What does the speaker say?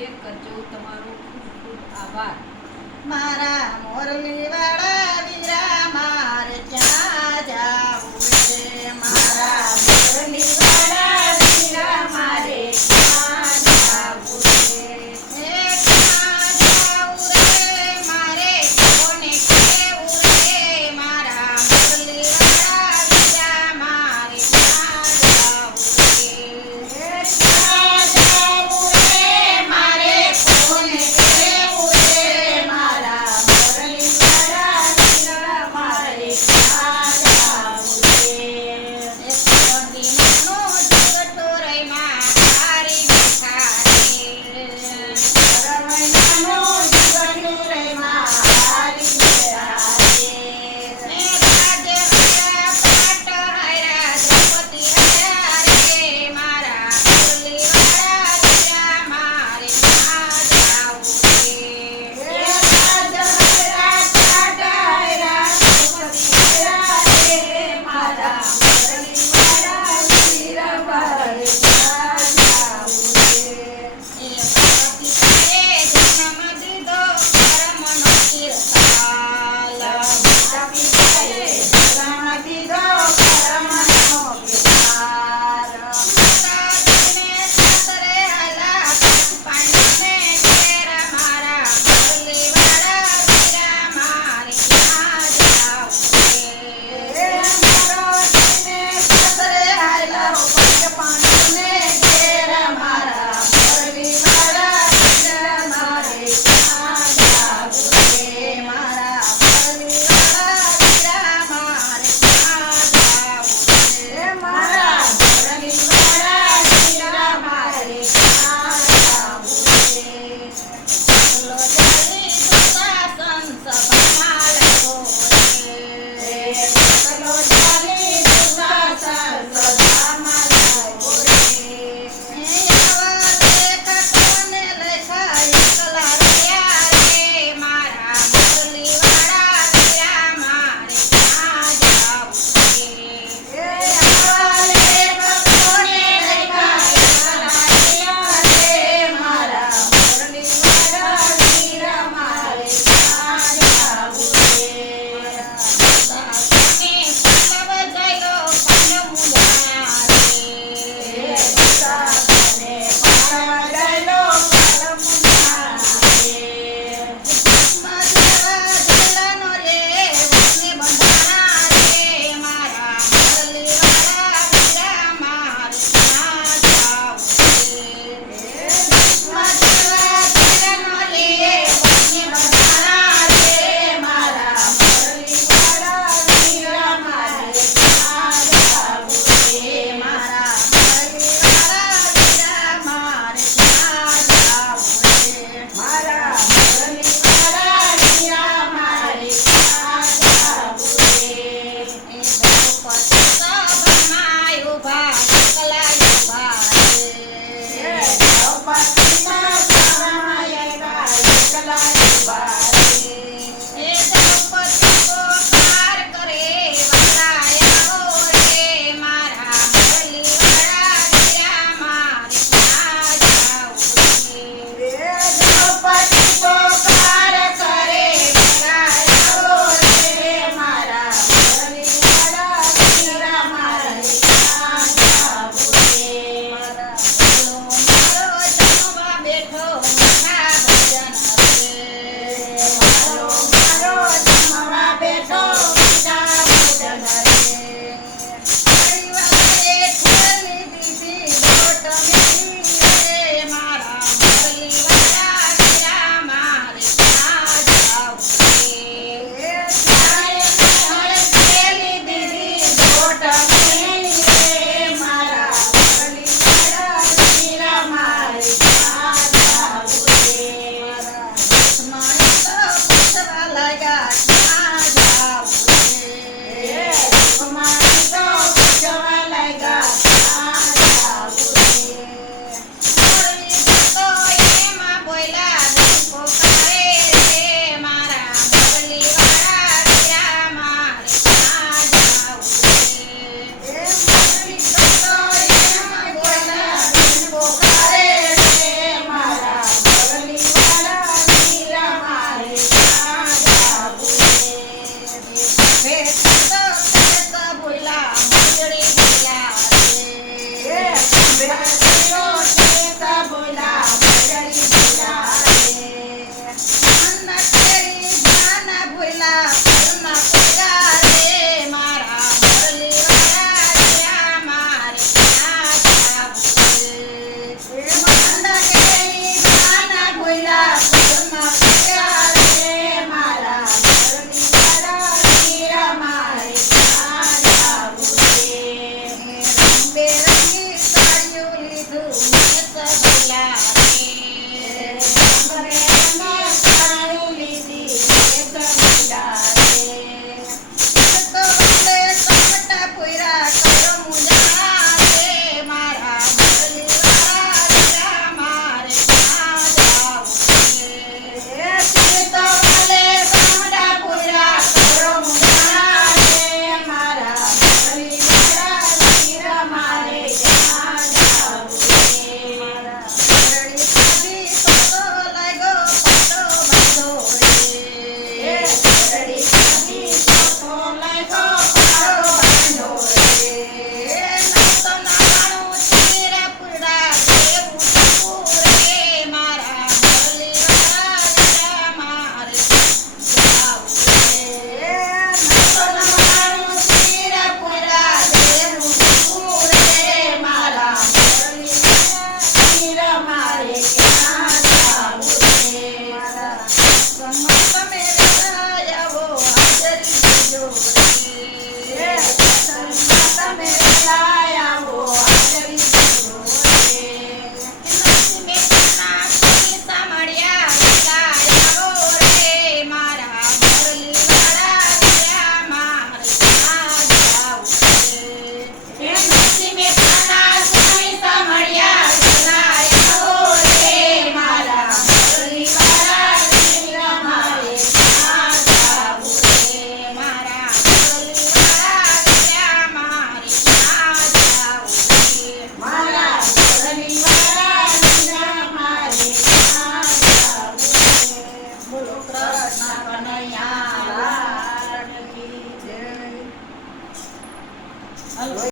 Share કરજો તમારો ખૂબ ખૂબ આભાર. મારા મોરલી વાળા